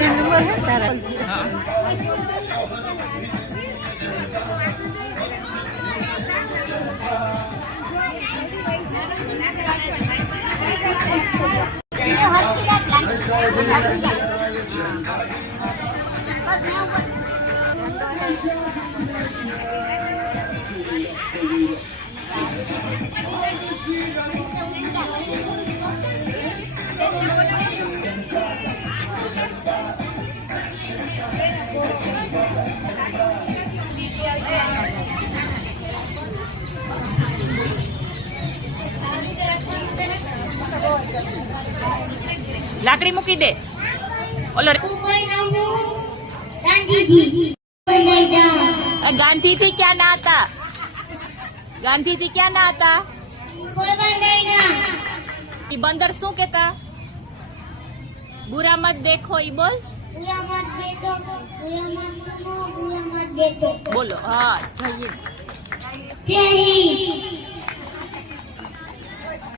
Number है तारा। लाकड़ी मुकी दे। ओलो गांधी जी क्या ना आता? गांधी जी क्या ना आता? बंदर शू कहता? बुरा मत देखो ई बोल। बुरा मत देखो, बुरा मत सुनो, बुरा मत देखो। बोलो हाँ जय हिंद।